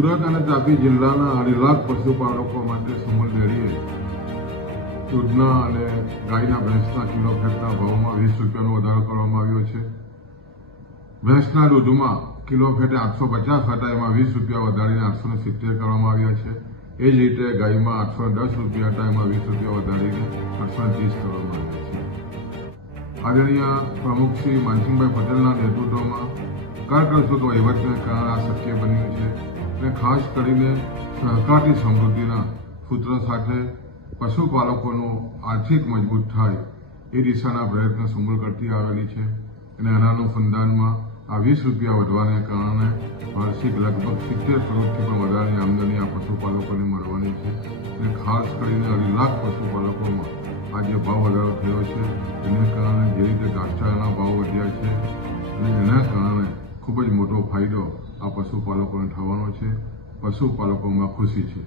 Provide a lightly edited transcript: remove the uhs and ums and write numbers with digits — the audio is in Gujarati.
સુરત અને તાપી જિલ્લાના 2.5 લાખ પશુપાલકો માટે સમૂહ ડેરીએ દૂધના અને ગાયના ભેંસના કિલો ફેટના ભાવમાં 20 રૂપિયાનો વધારો કરવામાં આવ્યો છે। ભેંસના દૂધમાં કિલો ફેટે 850 હતા, એમાં 20 રૂપિયા વધારીને 870 કરવામાં આવ્યા છે। એ જ રીતે ગાયમાં 810 રૂપિયા હતા, એમાં 20 રૂપિયા વધારીને 830 કરવામાં આવ્યા છે। આદરણીય પ્રમુખ શ્રી માનસિંહભાઈ પટેલના નેતૃત્વમાં કરકસરતો વહીવટને કારણે આ શક્ય બન્યું છે અને ખાસ કરીને સહકારથી સમૃદ્ધિના સૂત્ર સાથે પશુપાલકોનું આર્થિક મજબૂત થાય એ દિશાના પ્રયત્નો સમૂળ કરતી આવેલી છે અને આના અનુસંધાનમાં આ 20 રૂપિયા વધવાને કારણે વાર્ષિક લગભગ 70 કરોડથી પણ વધારેની આમદની આ પશુપાલકોને મળવાની છે અને ખાસ કરીને 2.5 લાખ પશુપાલકોમાં આ જે ભાવ વધારો થયો છે એને કારણે જે રીતે ઘાસચારાના ભાવ વધ્યા છે અને એના કારણે ખૂબ જ મોટો ફાયદો આ પશુપાલકોને થવાનો છે। પશુપાલકોમાં ખુશી છે।